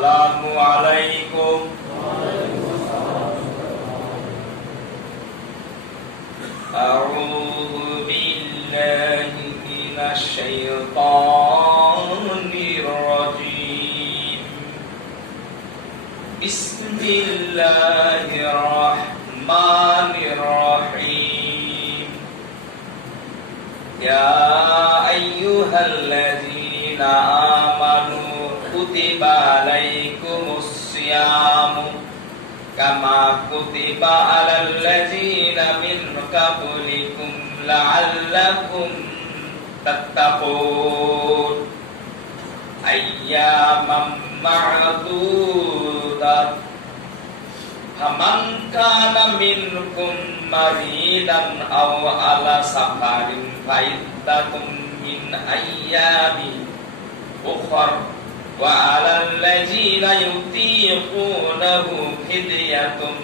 আসসালামু আলাইকুম। আউযু বিল্লাহি মিনাশ শাইতানির রাজীম। বিসমিল্লাহির রাহমানির রাহিম। ইয়া আইয়ুহাল্লাযীনা আমানু কুতিবা আলাইকুমুস সিয়ামু কামা কুতিবা আলাল্লাযীনা মিন ক্বাবলিকুম লাআল্লাকুম তাত্তাকুন। আইয়ামাম মা'দুদাত। ফামান কানা মিনকুম মারিদান আও আলা সাফারিন ফাইদ্দাতুম মিন আইয়ামিন উখর ওয়া আলাল্লাযীনা ইউতীকুনাহু ফিদয়াতুন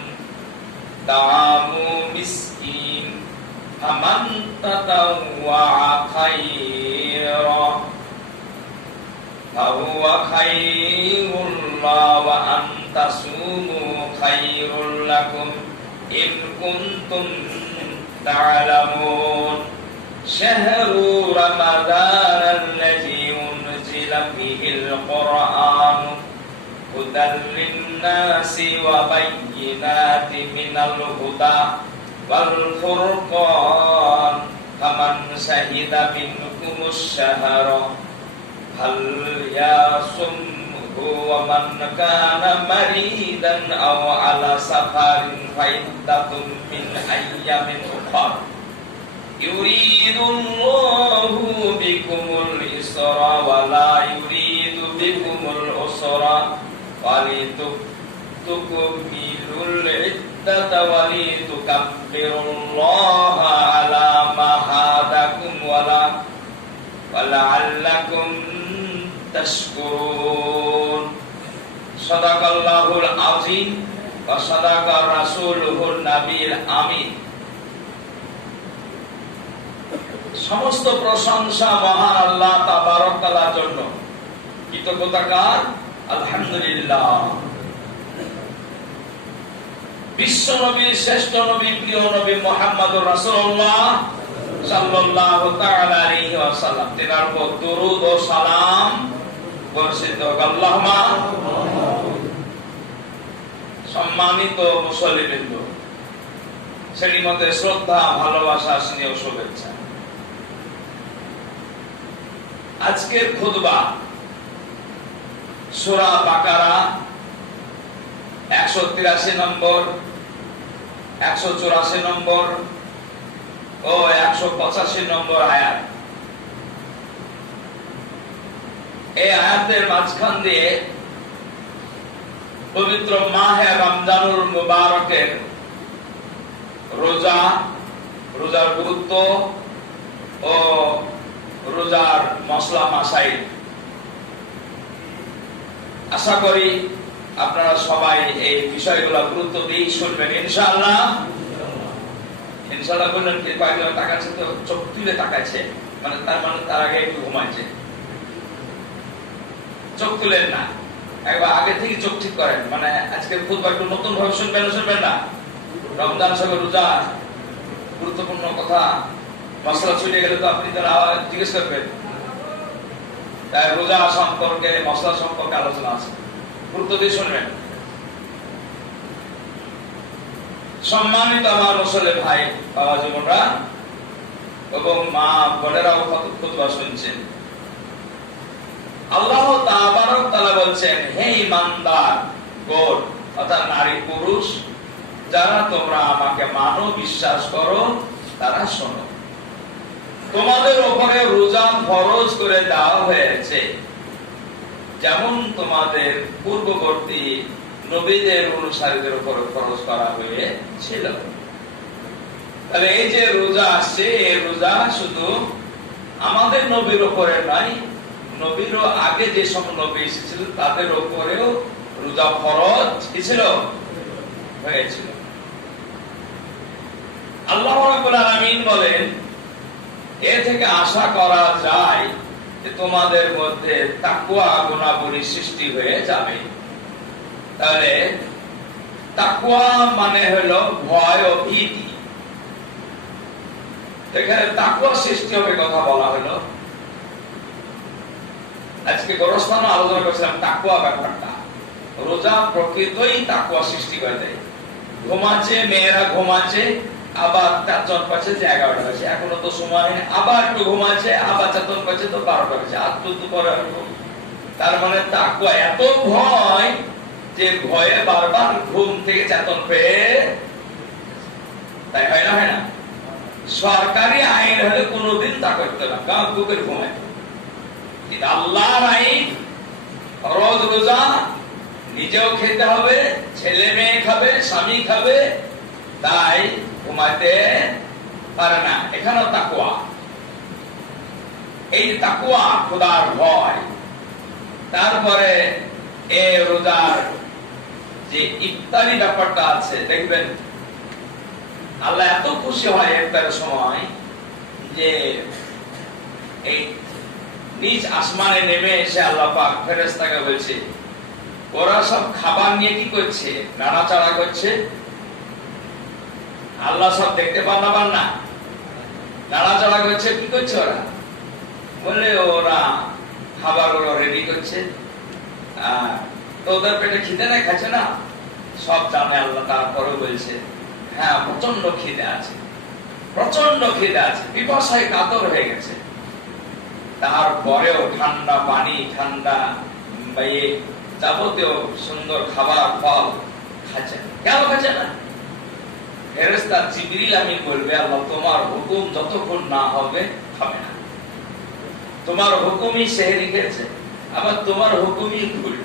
তা'আমু মিসকিন ফামান তাতাওয়া খায়রা ফাহুয়া খায়রুল লাহু ওয়া আন তাসুমু খায়রুল লাকুম ইন কুনতুম তা'লামুন। শাহরু রমাদানাল্লাযী উনজিলা ফীহিল কুরআনু হুদাল লিন-নাসি ওয়া বায়্যিনাতিন মিনাল হুদা ওয়াল ফুরকান ফামান শাহিদা মিনকুমুশ শাহরা ফাল ইয়াসুমহু ওয়া মান কানা মারিদান আও আলা সাফারিন ফাইদ্দাতুম মিন আইয়ামিন উখর। ইউরিদুল্লাহু বিকুমুল ইসরা ওয়া লা ইউরিদু বিকুমুল উসরা ওয়ালিতুকমিলুল ইদ্দাতা ওয়ালিতুকাব্বিরুল্লাহা আলা মা হাদাকুম ওয়া লাআল্লাকুম তাশকুরুন। সাদাকাল্লাহুল আযীম ওয়া সাদাকা রাসূলুহুন নাবিয়্যুল আমিন। সমস্ত প্রশংসা মহান আল্লাহ তাবারক তাআলার জন্য। কৃতজ্ঞতাকার আলহামদুলিল্লাহ। বিশ্ব নবী, শ্রেষ্ঠ নবী, প্রিয় নবী মুহাম্মদুর রাসূলুল্লাহ সাল্লাল্লাহু তাআলা আলাইহি ওয়াসাল্লাম, তেনার উপর দরুদ ও সালাম বর্ষিত হোক আল্লাহুম্মা। সম্মানিত মুসল্লিবৃন্দ, শ্রেণীমতে শ্রদ্ধা, ভালোবাসা, স্নেহ, শুভেচ্ছা। আজকের খুতবা সূরা বাকারা 183 নম্বর, 184 নম্বর ও 185 নম্বর আয়াত। এই আয়াতের মাঝখান দিয়ে পবিত্র মাহে রমজানুল মুবারকের রোজার গুরুত্ব ও রোজার মসলা মাসাইল। আশা করি আপনারা সবাই এই বিষয়গুলো গুরুত্ব দিয়ে শুনবেন ইনশাআল্লাহ। ইনশাআল্লাহ বললেন কি কয়েকজন তাকাচ্ছে তো চোখ তুলে তাকাচ্ছে, মানে তার আগে একটু ঘুমাচ্ছে। চোখ তুলেন না, একবার আগে থেকে চোখ ঠিক করেন। মানে আজকের খুতবা একটু নতুন ভাবে শুনবেন না। রমজান সবে রোজা, গুরুত্বপূর্ণ কথা, মশলা ছুটে গেলে তো আপনি তার আওয়াজ জিজ্ঞেস করবেন। তাই রোজা সম্পর্কে, মশলা সম্পর্কে আলোচনা আছে, গুরুত্ব দিয়ে শুনবেন। সম্মানিত আমার মুসল্লি ভাই, বাবা জীবনরা এবং মা বোনেরাও খুতবা শুনছেন। আল্লাহ তাবারক তাআলা বলছেন, হে ঈমানদার গণ, অর্থাৎ নারী পুরুষ যারা তোমরা আমাকে মানো, বিশ্বাস করো, তারা শোনো। তোমাদের উপরে রোজা ফরজ করে দেওয়া হয়েছে যেমন তোমাদের পূর্ববর্তী নবীদের অনুসারীদের উপর ফরজ করা হয়েছিল। তাহলে এই যে রোজা আসছে, এই রোজা শুধু আমাদের নবীর উপরে নয়, নবীরও আগে যে সব নবী এসেছিল তাদের উপরেও রোজা ফরজ ছিল, হয়েছিল। আল্লাহ রাব্বুল আলামিন বলেন, এ থেকে আশা করা যায় যে তোমাদের মধ্যে তাকওয়া গুণাবলী সৃষ্টি হয়ে যাবে। তাহলে তাকওয়া মানে হলো ভয় ও ভীতি। এখানে তাকওয়া সৃষ্টি হবে কথা বলা হলো। আজকে গোরস্থান আলোচনা করেছিলাম তাকওয়া ব্যাপারটা। রোজা প্রকৃতই তাকওয়া সৃষ্টি করে দেয়। ঘুমাচ্ছে মেয়েরা, ঘুমাচ্ছে, আবার চাতন পাচ্ছে যে 11টা বাজে, এখনো তো সময় হয়নি, আবার একটু ঘুমাচ্ছে, আবার চাতন পাচ্ছে তো 12টা বাজে, আর তো পরে। তার মানে তাকওয়া এত ভয় যে ভয়ে বারবার ঘুম থেকে চেতন পেয়ে, তাই হয় না? হয় না? সরকারি আইন হলে কোনোদিন তা করতে না, কারণ বুকের ঘুমায়। কিন্তু আল্লাহর আইন, ফরজ রোজা নিজেও খেতে হবে, ছেলে মেয়ে খাবে, স্বামী খাবে, তাই ঘুমাতে পারে না। এখানেও তাকওয়া, এই তাকওয়া খোদার ভয়। তারপরে এ রোজার যে ইফতারি ব্যাপারটা আছে, দেখবেন আল্লাহ এত খুশি হয় ইফতারের সময় যে এই নিজ আসমানে নেমে এসে আল্লাহ পাক ফেরেশতাকে বলছে, ওরা সব খাবার নিয়ে কি করছে? নাড়াচাড়া করছে। আল্লাহ সব দেখতে পান না, নাড়াচাড়া করছে। কি করছে ওরা? বলে ওরা খাবার গুলো রেডি করছে। তো ওদের পেটে খিদে নাই, খাচ্ছে না, সব জানে আল্লাহ। তারপরে বলছে, হ্যাঁ প্রচন্ড খিদে আছে, প্রচন্ড খিদে আছে, পিপাসায় কাতর হয়ে গেছে। তারপরেও ঠান্ডা পানি, ঠান্ডা যাবতীয় সুন্দর খাবার, ফল খাচ্ছে। কেন খাচ্ছে না? ফেরেশতা জিবরিল আমিন বলবে, আল্লাহ তোমার হুকুম যতক্ষণ না হবে খাবে না। তোমার হুকুমই সেহরি খেয়েছে, আবার তোমার হুকুমই ঘুরবে।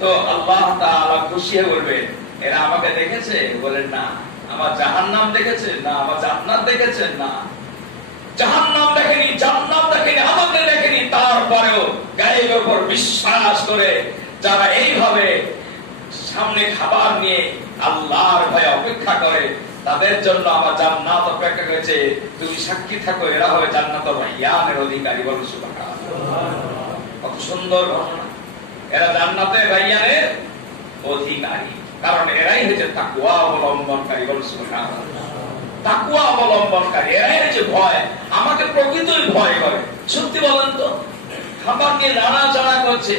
তো আল্লাহ তাআলা খুশি হয়ে বলবে, এরা আমাকে দেখেছে? বলেন না। আমার জাহান্নাম দেখেছে? না। আমার জান্নাত দেখেছে? না। জাহান্নাম দেখেনি, জান্নাত দেখেনি, আমাকে দেখেনি, তারপরেও গায়েবের উপর বিশ্বাস করে যারা এইভাবে সামনে খাবার নিয়ে আল্লাহর ভয়ে অপেক্ষা করে, তাদের জন্য আমার জান্নাত অপেক্ষা করেছে। তুমি সাক্ষী থাকো, এরা হবে জান্নাতুল রায়্যানের অধিকারী। বলো সুবহানাল্লাহ। কত সুন্দর ঘটনা! এরা জান্নাতের রায়্যানের অধিকারী, কারণ এরাই হচ্ছে তাকওয়া অবলম্বনকারী। বলো সুবহানাল্লাহ। তাকওয়া অবলম্বনকারী এরাই হচ্ছে ভয়, আমাকে প্রকৃতই ভয় করে। সত্যি বলেন তো, খাবার নিয়ে নাড়াচাড়া করছে,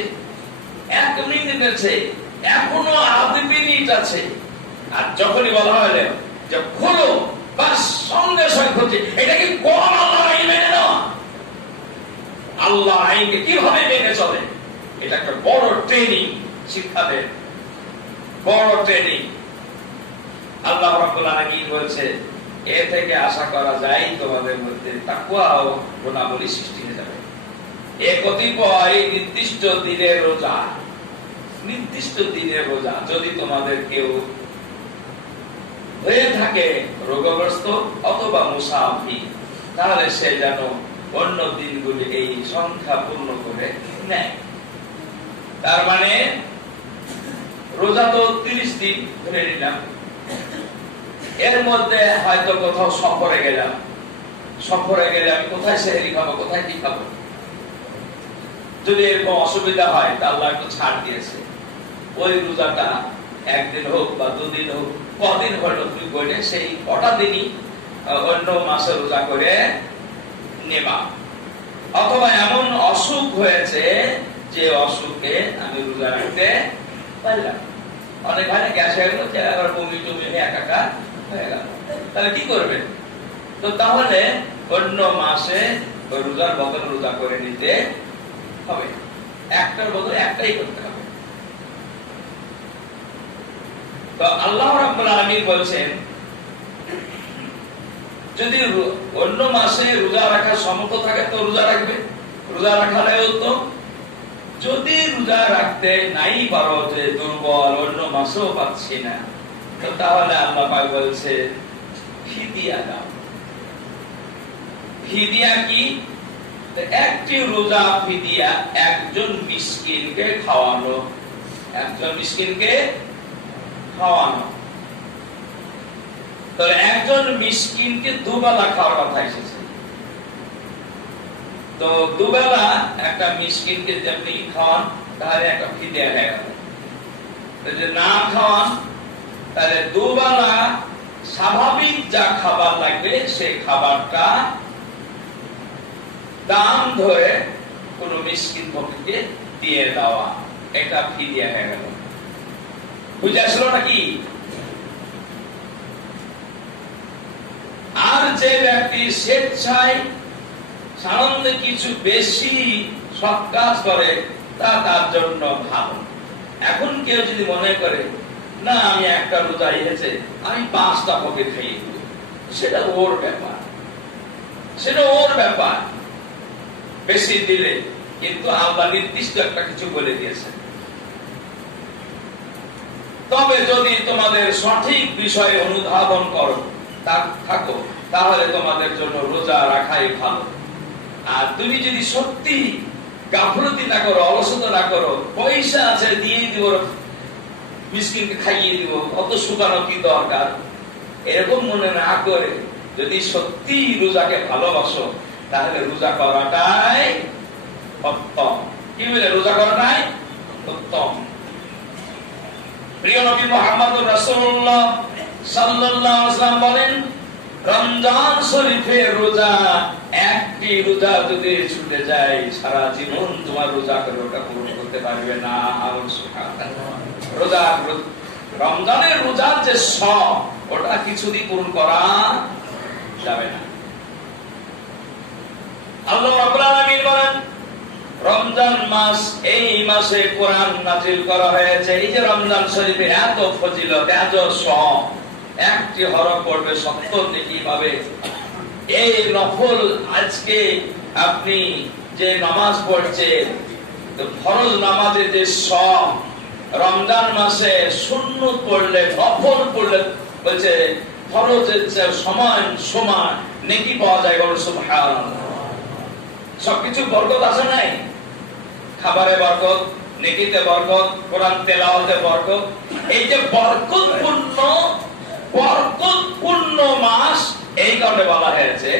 1 মিনিট আছে, এখনো আধা মিনিট আছে, আর যখনই বলা হলো যে খোলো, বাস সঙ্গে সঙ্গে খুলছে। এটা কি কোন আল্লাহর আইন মেনে নেওয়া? আল্লাহর আইনকে কিভাবে মেনে চলে? এটা একটা বড় ট্রেনিং, শিক্ষাদের বড় ট্রেনিং। আল্লাহ রাব্বুল আলামিন বলছে, এ থেকে আশা করা যায় তোমাদের মধ্যে তাকওয়া ও গুণাবলী সৃষ্টি হয়ে যাবে। এ কতিপয় নির্দিষ্ট দিনের রোজা, নির্দিষ্ট দিনের রোজা যদি তোমাদের কেউ হয়ে থাকে রোগগ্রস্ত অথবা মুসাফির, তাহলে সে যেন অন্য দিনগুলি এই সংখ্যা পূর্ণ করে নেয়। তার মানে রোজা তো 30 দিন ধরে নিলাম, এর মধ্যে হয়তো কোথাও সফরে গেলাম, সফরে গেলে আমি কোথায় সেহরি খাবো, কোথায় কি খাবো? যদি এরকম অসুবিধা হয় তা আল্লাহ একটু ছাড় দিয়েছে, ওই রোজাটা 1 দিন হোক বা 2 দিন হোক, কদিন হলো তুমি বলে সেই কটা দিনই অন্য মাসে রোজা করে নেবা। অথবা এমন অসুখ হয়েছে যে অসুখে আমি রোজা রাখতে পারলাম, অনেক ভালো গ্যাস হয়ে গেল, আবার বমি টমি একাকার হয়ে গেল, তাহলে কি করবেন? তো তাহলে অন্য মাসে রোজার বদলে রোজা করে নিতে হবে, একটার বদলে একটাই করতে হবে। তো আল্লাহ রাব্বুল আলামিন বলছেন, যদি অন্য মাসে রোজা রাখার সমর্থ থাকে তো রোজা রাখবে, রোজা রাখালে উত্তম। যদি রোজা রাখতে নাই পারো, যে দুর্বল, অন্য মাসেও পাচ্ছি না, তো তাহলে আল্লাহ পাক বলছে ফিদিয়া দাও। ফিদিয়া কি? একটি রোজা ফিদিয়া, একজন মিসকিনকে খাওয়ানো, একজন মিসকিনকে খাওয়ানো। তাহলে একজন মিসকিনকে দুবেলা খাওয়ার কথা এসেছে। তো দুবেলা একটা মিসকিনকে যেমনি খাওয়ান, তাহলে একটা ফিদিয়া হয়ে গেল। যদি না খাওয়ান তাহলে দুবেলা স্বাভাবিক যা খাবার লাগবে সেই খাবারটা দাম ধরে কোন মিসকিন ফকিরকে দিয়ে দেওয়া, এটা ফিদিয়া হয়ে গেল। বুঝে আসলো নাকি? আর যে ব্যক্তি স্বেচ্ছায় সামান্য কিছু বেশি সৎ কাজ করে তা তার জন্য ভালো। এখন কেউ যদি মনে করে না আমি একটা রোজা এসেছে আমি 5টা ফকির খাইয়ে দেব, সেটা ওর ব্যাপার, সেটা ওর ব্যাপার। বেশি দিলে কিন্তু আল্লাহ নির্দিষ্ট একটা কিছু বলে দিয়েছেন। তবে যদি তোমাদের সঠিক বিষয়ে অনুধাবন করো থাকো তাহলে তোমাদের জন্য রোজা রাখাই ভালো। আর তুমি যদি সত্যি গাফলতি না করো, অলসতা না করো, পয়সা আছে দিয়ে দিব, মিসকিনকে খাইয়ে দিব, অত শুকানো কি দরকার, এরকম মনে না করে যদি সত্যি রোজাকে ভালোবাসো তাহলে রোজা করাটাই উত্তম। কি বলে? রোজা করাটাই উত্তম। প্রিয় নবী মুহাম্মদুর রাসূলুল্লাহ সাল্লাল্লাহু আলাইহি ওয়াসাল্লাম বলেন, রমজান শরীফের রোজা, একটি রোজা যদি ছুটে যায় সারা জীবন তোমার রোজা ওটা পূরণ করতে পারবে না। রোজা, রমজানের রোজার যে সব ওটা কিছুদিন পূরণ করা যাবে না। আল্লাহ রাব্বুল আলামিন বলেন, রমজান মাস, এই মাসে কোরআন নাযিল করা হয়েছে। এই যে রমজান শরীফে এত ফজিলত, এত সব, একটি হরফ পড়বে 70 নেকি পাবে। এই নফল আজকে আপনি যে নামাজ পড়ছেন, ফরজ নামাজে যে সব, রমজান মাসে সুন্নত পড়লে, নফল পড়লে বলছে ফরজের সমান সমান নেকি পাওয়া যায়। বলো সুবহানাল্লাহ। সবকিছু বরকত আছে নাই? খাবারে বরকত, নেকিতে বরকত, কোরআন তেলাওয়াতে বরকত। এই যে বরকতপূর্ণ মাস, এই কারণে বলা হয়েছে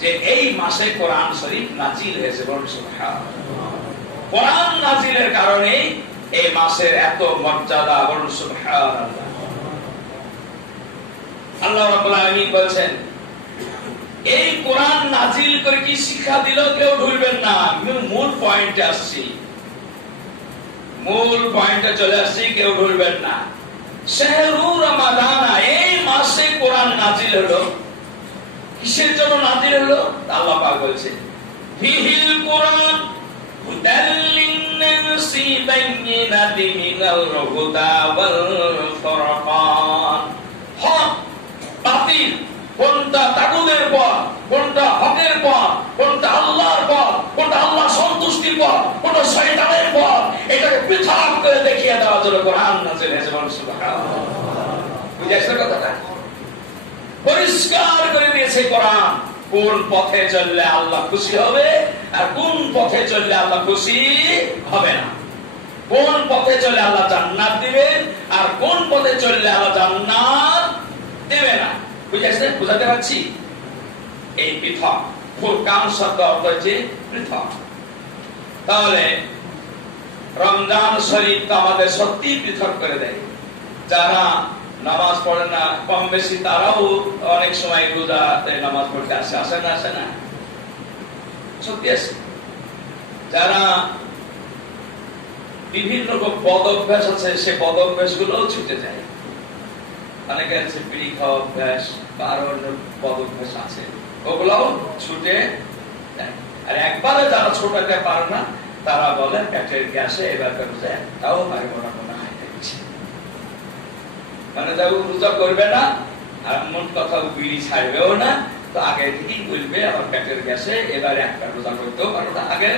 যে এই মাসে কোরআন শরীফ নাজিল হয়েছে। বলুন সুবহানাল্লাহ। কোরআন নাজিলের কারণে এই মাসের এত মর্যাদা। বলুন সুবহানাল্লাহ। আল্লাহ রাব্বুল আলামিন বলেন, এই কোরআন নাজিল করে কি শিক্ষা দিল কেউ ভুলবেন না। মূল পয়েন্টে আসছি, মূল পয়েন্টে চলে আসছি, কেউ ভুলবেন না। শাহরু রমাদান, এই মাসে কোরআন নাজিল হলো। কিসের জন্য নাজিল হলো? আল্লাহ পাক বলেছেন, ফিহিল কোরআন হুদাল লিন-নাসি বাইয়িনাতিন মিনাল হুদা ওয়াল ফুরকান। হক বাতিল, কোনটা তাগুতের পথ, কোনটা হকের পথ, কোনটা আল্লাহর পথ, কোনটা আল্লাহ সন্তুষ্টির পথ, কোনটা শয়তানের পথ, এটাকে পৃথক করে দেখিয়ে দেওয়ার জন্য কোরআন নাযিল হয়েছে। সুবহানাল্লাহ। বুঝাইছে কথাটা? পরিষ্কার করে দিয়েছে কোরআন, কোন পথে চললে আল্লাহ খুশি হবে আর কোন পথে চললে আল্লাহ খুশি হবে না, কোন পথে চললে আল্লাহ জান্নাত দিবেন আর কোন পথে চললে আল্লাহ জান্নাত দেবে না। বুঝাইছে? বুঝাতে পারছি? এই পৃথক, ফুরকান শব্দ অর্থ হচ্ছে পৃথক। তাহলে রমজান শরীফ তো আমাদের সত্যি পৃথক করে দেয়। যারা নামাজ পড়ে না কম বেশি, তারাও অনেক সময় রোজাতে নামাজ পড়তে আসে, আসে না? আসে না? সত্যি আসে। যারা বিভিন্ন রকম বদ অভ্যাস আছে, সে বদ অভ্যাস গুলো ছুটে যায়। অনেকে আছে বিড়ি খাওয়া অভ্যাস বা আরো অন্য বদ অভ্যাস আছে, ওগুলাও ছুটে যায়। আর একবারে যারা ছোটাতে পারে না তারা বলে পেটের গ্যাসে এবার তাও পারবো না, মনে হয় দেখছি। মানে যাও রোজা করবে না আর মোট কথা বিড়ি ছাড়বেও না, তো আগে থেকেই বলবে আমার পেটের গ্যাসে এবার একটা রোজা করতেও পারো না। আগে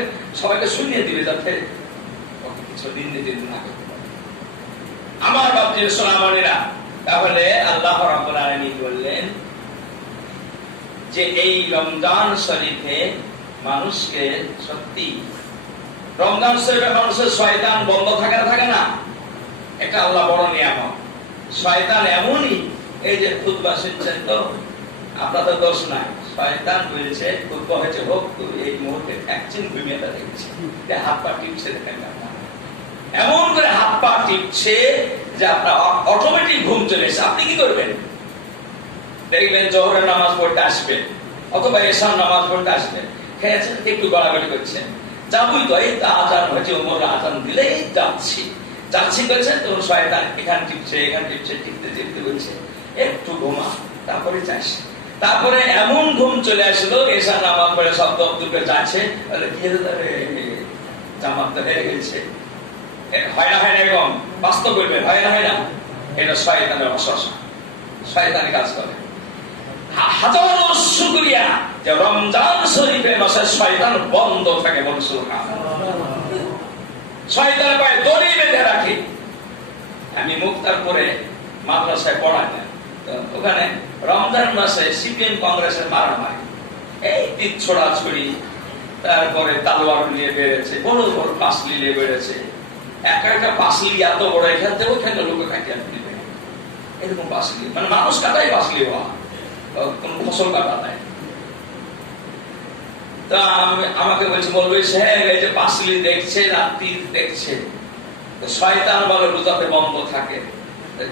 সবাইকে শুনিয়ে দিবে যাতে কিছু দিন না করতে পারে। আমার বাপজি সোনামণিরা, তাহলে আল্লাহ রাব্বুল আলামিন বললেন যে এই রমজান শরীফে মানুষকে সত্যি, রমজান শরীফে মানুষের শয়তান বন্ধ থাকে না? থাকে না? এটা আল্লাহ বড় নিয়ামত। শয়তান এমনই, এই যে খুতবা শুনছেন তো, আপনাদের দোষ নাই, শয়তান বলছে খুব হয়েছে হোক এই মুহূর্তে একদিন ঘুমিয়েটা দেখছে যে হাত পা টিপছে, দেখেন না এমন করে হাত পা টিপছে যে আপনার অটোমেটিক ঘুম চলে এসে আপনি কি করবেন? দেখবেন জোহরের নামাজ পড়তে আসবেন অথবা এশার নামাজ পড়তে আসবেন, খেয়েছেন একটু গড়াগড়ি করছেন, যাবই তো এই আজান হয়েছে ওমর আজান দিলে যাচ্ছি করেছেন, তখন শয়তান এখান টিপছে টিপতে টিপতে বলছে একটু ঘুমা, তারপরে যাস। তারপরে এমন ঘুম চলে আসলো এশার নামাজ পড়ে সব দপ্তরে যাচ্ছে, জামাত তো হেরে গেছে, হয় না এরকম বাস্তব করবেন, হয় না এটা শয়তানের অসহসা, শয়তানি কাজ করে। হাজারো শুকরিয়া যে রমজান শরীফের মাসে শয়তান বন্ধ থাকে, বলুন সুবহানাল্লাহ। শয়তান পায়ে দড়ি বেঁধে রাখে। আমি মুক্তারপুরে মাদ্রাসায় পড়াই না, ওখানে রমজান মাসে সিপিএম কংগ্রেসের মারামারি, এই তীর ছোড়াছড়ি, তারপরে তালোয়ার নিয়ে বেড়েছে, বড় বড় পাঁচলি নিয়ে বেড়েছে, একটা পাঁচলি এত বড়, এখান থেকে ওখানে লোকে কাটিয়ে দিবে, এরকম পাঁচলি, মানে মানুষ কাটাই পাঁচলি হওয়া, কোন ফসল কাটা নাই। তা আমাকে বলছে বলবে সাহেব এই যে পাঁচলি দেখছে রাত্রি দেখছে, শয়তান বলে রোজাতে বন্ধ থাকে,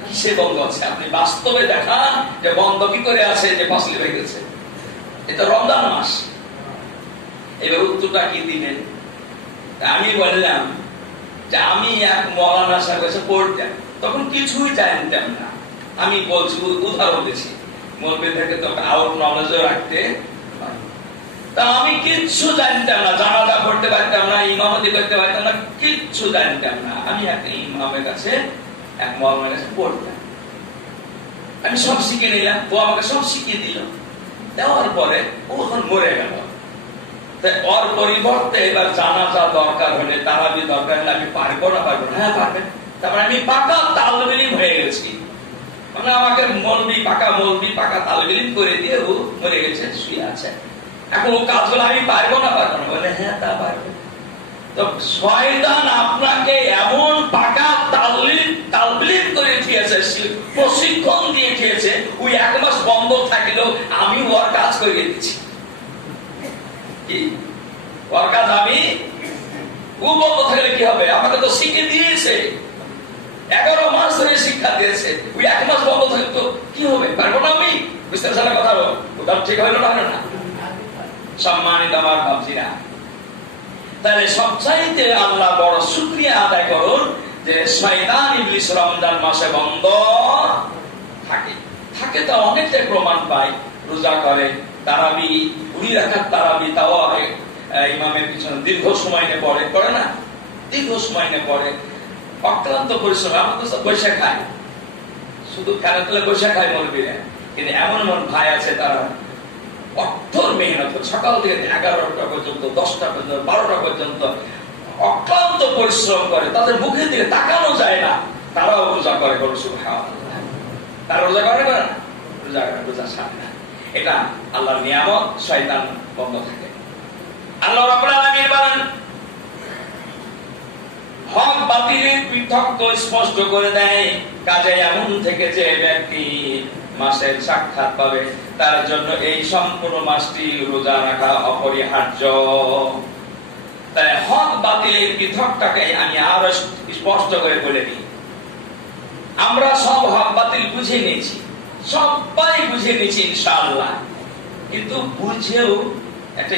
কিসে বন্ধ আছে? আপনি বাস্তবে দেখান যে বন্ধ কি করে আছে যে পাঁচলি হয়ে গেছে, এটা রমজান মাস। এবার উত্তরটা কি দিবেন? আমি বললাম যে আমি এক মৌলানা সাহেব কাছে পড়তাম, তখন কিছুই জানতাম না, আমি বলছি উদাহরণ দিচ্ছি, মৌলবীদেরকে তো আউট নলেজও রাখতে, তা আমি কিচ্ছু জানতাম না, জানাজা পড়তে পারতাম না, ইমামতি করতে পারতাম না, কিচ্ছু জানতাম না। আমি এক ইমামের কাছে, এক মৌলানার কাছে পড়তাম, আমি সব শিখে নিলাম, ও আমাকে সব শিখিয়ে দিল। দেওয়ার পরে ও এখন মরে গেল, ওর পরিবর্তে এবার জানাজা দরকার হলে, তারাবি দরকার হলে আমি পারবো না? হ্যাঁ পারবেন। তারপরে আমি পাকা তালবে ইলম হয়ে গেছি, মানে আমাকে পাকা মৌলবি পাকা তালবে ইলম করে দিয়ে ও মরে গেছে, শুয়ে আছে। এখন ও কাজগুলো আমি পারবো না? বলে হ্যাঁ তা পারবে। তো শয়তান আপনাকে এমন পাকা তালবিলিম করে দিয়েছে, প্রশিক্ষণ দিয়ে দিয়েছে, ওই এক মাস বন্ধ থাকলেও আমি ওর কাজ করে দিচ্ছি। ওর কাজ আমি, ও বন্ধ থাকলে কি হবে? আমাকে তো শিখে দিয়েছে, 11 মাস ধরে শিক্ষা দিয়েছে, ওই এক মাস বন্ধ থাকলে তো কি হবে? পারবো না আমি? বুঝতে পারছেন কথা বলো, ওটা ঠিক হইলো না? সম্মানিত আমার ভাবছিরা, তাহলে সবচাইতে আল্লাহ বড় শুকরিয়া আদায় করুন যে শয়তান ইবলিস রমজান মাসে বন্ধ থাকে। তা অনেকটাই প্রমাণ পায়, রোজা করে, তারাবি 2 রাকাত তারাবি, তাও ইমামের পিছনে দীর্ঘ সময় নিয়ে পড়ে না, দীর্ঘ সময় নিয়ে পড়ে, অক্লান্ত পরিশ্রম। আমাদের সব বৈশা খায়, শুধু খেলাধুলা বৈশা খায় মৌলবীরা, কিন্তু এমন ভাই আছে তারা কঠোর মেহনত, সকাল থেকে 11টা পর্যন্ত, 10টা পর্যন্ত, 12টা পর্যন্ত অক্লান্ত পরিশ্রম করে, তাদের মুখের দিকে তাকানো যায় না, তারাও রোজা করে। সুবহানাল্লাহ, তারা রোজা করে না? রোজা ছাড়ে না। এটা আল্লাহর নিয়ামত, শয়তান বন্ধ থাকে। আল্লাহ রাব্বুল আলামিন বলেন, হক বাতিলের পৃথক স্পষ্ট করে দেয়। কাজে এমন থেকে যে ব্যক্তি মাসের সাক্ষাৎ পাবে, তার জন্য এই সম্পূর্ণ মাসটি রোজা রাখা অপরিহার্য। তাই হক বাতিলের পৃথকটাকে আমি আরো স্পষ্ট করে বলে দিই। আমরা সব হক বাতিল বুঝে নিয়েছি, সবাই বুঝে নিয়েছি ইনশাআল্লাহ, কিন্তু বুঝেও একটা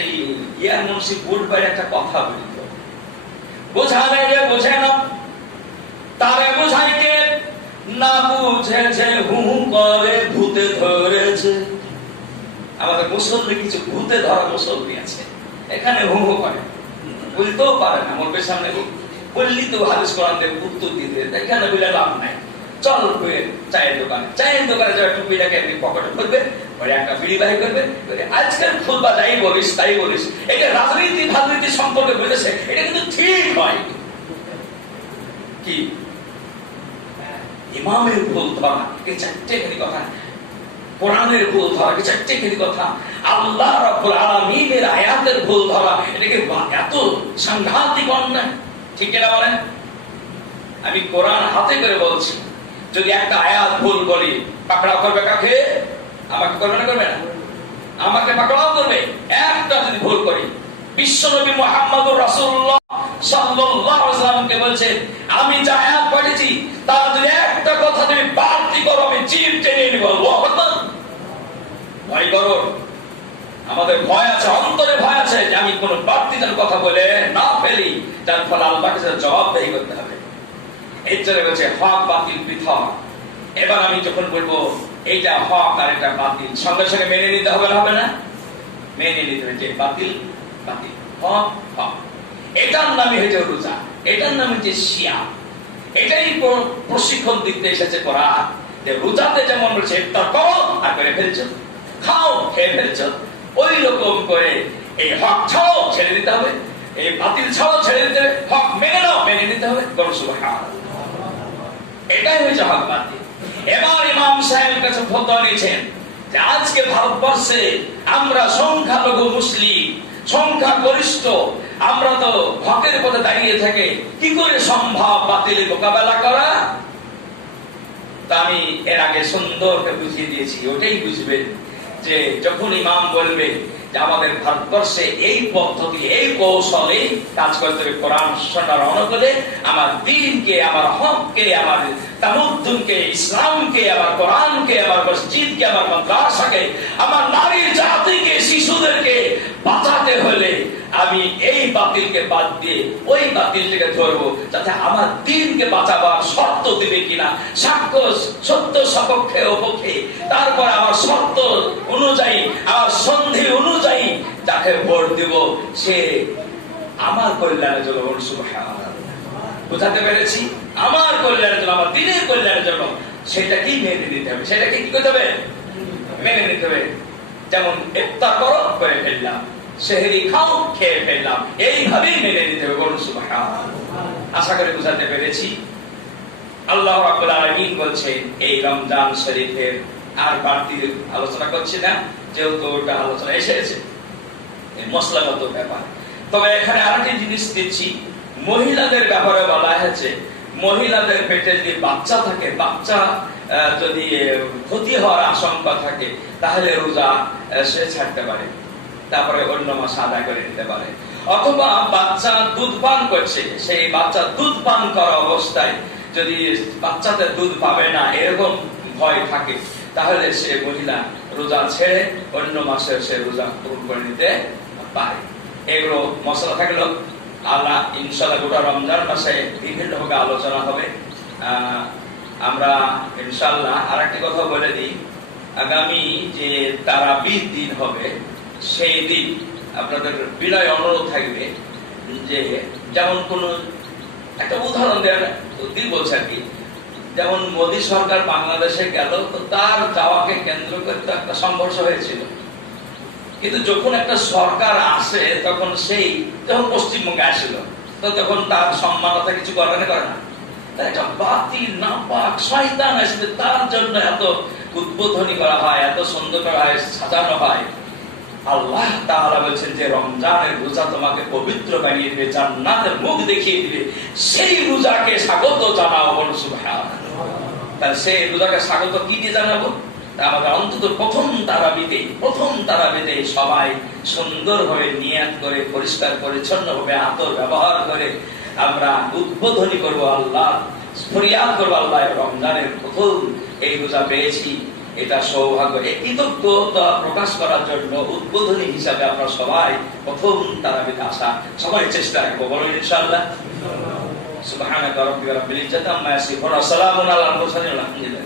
ইয়ার মুন্সি বুঝবার একটা কথা বলি, বোঝালে যে বোঝে না, তারে বোঝাই কে? না বুঝেছে হু করে ভূতে ধরেছে। আমাদের মুসল্লি কিছু ভূতে ধরা মুসল্লি আছে, এখানে হু করে, বলতেও পারে না, মোর সামনে বললি তো হাদিস কোরআন দিয়ে উত্তর দিতে, এখানে বলে লাভ নাই। চল চায়ের দোকানে যাবে, টুপিটাকে এমনি পকেটে করবে, একটা বিড়ি বাহি করবে, আজকাল খুলবা যাই বলিস তাই বলিস, এটা রাজনীতি সম্পর্কে বলেছে, এটা কিন্তু ঠিক হয়। কি ইমামের ভুল ধরা, এই 4টি কথা, কোরআনের ভুল ধরা, এই 4টি কথা, আল্লাহ রাব্বুল আলামিনের আয়াতের ভুল ধরা, এটাকে এত সাংঘাতিক অন্যায়, ঠিক কিনা বলেন? আমি কোরআন হাতে করে বলছি, যদি একটা আয়াত ভুল বলি, পাকড়াও করবে কাকে? আমাকে করবে না? আমাকে পাকড়াও করবে একটা যদি ভুল করি। বিশ্বনবী মুহাম্মদুর রাসূলুল্লাহ সাল্লাল্লাহু আলাইহি ওয়াসাল্লামকে বলছেন, আমি যা আয়াত পড়েছি তার যদি একটা কথা তুমি বাড়তি করো আমি জিভ টেনে নিব। আল্লাহু আকবার। ভয় করো, আমাদের ভয় আছে, অন্তরে ভয় আছে যে আমি কোন বাড়তি কথা বলে না ফেলি, যার ফলে আল্লাহকে জবাবদেহি করতে হবে। এই জন্য বলছে হক বাতিল পৃথক। এবার আমি যখন বলবো এইটা হক আর এটা বাতিল, সঙ্গে সঙ্গে মেনে নিতে হবে না? হবে না? মেনে নিতে হবে যে বাতিল বাতিল, হক হক। এটার নামই হচ্ছে রোজা, এটার নাম হচ্ছে সিয়াম। এটাই প্রশিক্ষণ দিতে এসেছে কোরআন, যে রোজাতে যেমন বলছে ইফতার করো আর করে ফেলছো, খাও খেয়ে ফেলছো, ওই রকম করে এই হক ছাড়াও ছেড়ে দিতে হবে, এই বাতিল ছাড়াও ছেড়ে দিতে হবে, হক মেনে নাও মেনে নিতে হবে। এটাই হয়েছে হক বাতিল। এবার ইমাম সাহেবের কাছে ফতোয়া নিয়েছেন যে আজকে ভারতবর্ষে আমরা সংখ্যালঘু মুসলিম, সংখ্যা গরিষ্ঠ, আমরা তো হকের পথে দাঁড়িয়ে থাকে, কি করে সম্ভব বাতিলের মোকাবেলা করা? তা আমি এর আগে সুন্দর বুঝিয়ে দিয়েছি, ওটাই বুঝবেন যে যখন ইমাম বলবে যে আমাদের ভারতবর্ষে এই পদ্ধতি এই কৌশলে কাজ করতে হবে, কোরআন সুন্নাহর অনুকূলে আমার দ্বীনকে, আমার হককে, আমার তামুদ্দুনকে, ইসলামকে, আমার কোরআনকে, আমার মসজিদকে, আমার মাদ্রাসাকে, আমার নারী জাতিকে, শিশুদেরকে বাঁচাতে হলে আমি এই বাতিলকে বাদ দিয়ে ওই বাতিলটাকে ধরবো, যাতে আমার দ্বীনকে বাঁচাবার শর্ত দিবে কিনা, সাক্ষ্য সত্য সপক্ষে অপক্ষে, তারপর আমার শর্ত অনুযায়ী, আমার সন্ধি অনুযায়ী যাকে ভোট দিব সে আমার কল্যাণের জন্য। সুবহানাল্লাহ, বুঝাতে পেরেছি? আমার কল্যাণের জন্য, আমার দ্বীনের কল্যাণের জন্য সেটাকে মেনে নিতে হবে, সেটাকে কি করতে হবে? মেনে নিতে হবে। যেমন ইফতার করো করে ফেললাম, সেহরি খাও খেয়ে ফেললাম, এইভাবেই মেনে নিতে হবে। বলুন সুবহানাল্লাহ। আশা করি বুঝাতে পেরেছি। আল্লাহ রাব্বুল আলামিন বলছেন এই রমজান শরীফের আর বাড়তি আলোচনা করছি না, যেহেতু ওটা আলোচনা এসেছে এই মশলাগত ব্যাপার। তবে এখানে আরেকটি জিনিস দিচ্ছি, মহিলাদের ব্যাপারে বলা হয়েছে মহিলাদের পেটে যদি বাচ্চা থাকে, বাচ্চা যদি ক্ষতি হওয়ার আশঙ্কা থাকে তাহলে রোজা সে ছাড়তে পারে, তারপরে অন্য মাস আদায় করে নিতে পারে। অথবা বাচ্চা দুধ পান করছে, সেই বাচ্চা দুধ পান করা অবস্থায় যদি বাচ্চাদের দুধ পাবে না এরকম ভয় থাকে, তাহলে সে মহিলা রোজা ছেড়ে অন্য মাসে সে রোজা পূরণ করে নিতে পারে। এগুলো মশলা থাকলো। আল্লাহ ইনশাআল্লাহ গোটা রমজান মাসে বিভিন্ন ভাবে আলোচনা হবে। আমরা ইনশাআল্লাহ আরেকটি কথা বলে দিই, আগামী যে তারাবির দিন হবে সেই দিন আপনাদের বিনয় অনুরোধ থাকবে যে যেমন কোন একটা উদাহরণ দিব বলছে আর কি, যেমন মোদী সরকার বাংলাদেশে গেল, তো তার যাওয়াকে কেন্দ্র করে তো একটা সংঘর্ষ হয়েছিল, কিন্তু যখন একটা সরকার আসে তখন সেই যখন পশ্চিমবঙ্গে আসছিল তো তখন তার সম্মানতা কিছু করে না, করে না। একটা বাতিল নাপাক শয়তান আসলে তার জন্য এত উদ্বোধনী করা হয়, এত সুন্দর করা হয়, সাজানো হয়। আল্লাহ তাআলা বলেছেন যে রমজানের রোজা তোমাকে পবিত্র বানিয়ে দিবে, জান্নাতের মুখ দেখিয়ে দিবে, সেই রোজাকে স্বাগত জানাও। বলুন সুবহানাল্লাহ। তাহলে সেই রোজাকে স্বাগত কি দিয়ে জানাবো? আমাদের অন্তত প্রথম তারাবিতে সবাই সুন্দরভাবে নিয়াত করে, পরিষ্কার পরিচ্ছন্ন ভাবে আতর ব্যবহার করে আমরা উদ্বোধনী করব, আল্লাহ ফরিয়াদ করবো, আল্লাহ রমজানের প্রথম এই রোজা পেয়েছি, এটা সৌভাগ্য। এই কৃতজ্ঞতা প্রকাশ করার জন্য উদ্বোধনী হিসাবে আমরা সবাই প্রথম তারাবিতে আসা সবাই চেষ্টা রাখবো। বলুন ইনশাআল্লাহ। সুবহানাকা রাব্বিকা রাব্বিল ইজ্জাতি আম্মা ইয়াসিফুন ওয়া সালামুন আলাল মুরসালিন আলহামদুলিল্লাহ।